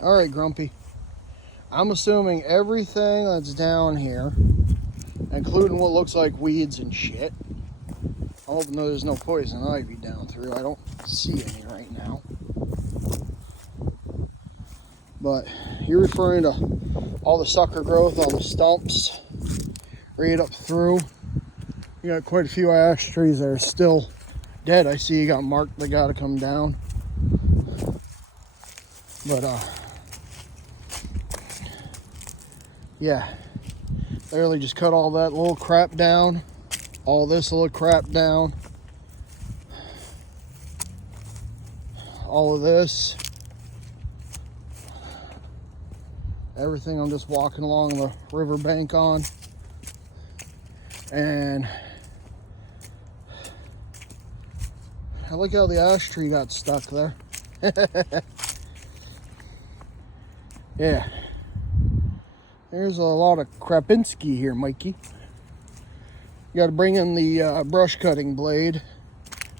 All right, Grumpy. I'm assuming everything that's down here, including what looks like weeds and shit. I hope there's no poison ivy down through. I don't see any right now. But you're referring to all the sucker growth on the stumps right up through. You got quite a few ash trees that are still dead. I see you got marked, they gotta come down. But yeah, literally just cut all that little crap down, all this little crap down, all of this, everything. I'm just walking along the riverbank on, and I like how the ash tree got stuck there. Yeah. There's a lot of Krapinski here, Mikey. You gotta bring in the brush cutting blade.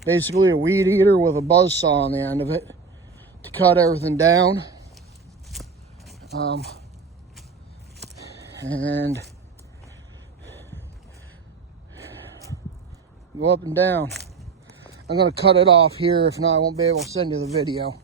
Basically a weed eater with a buzz saw on the end of it to cut everything down. And go up and down. I'm gonna cut it off here, if not I won't be able to send you the video.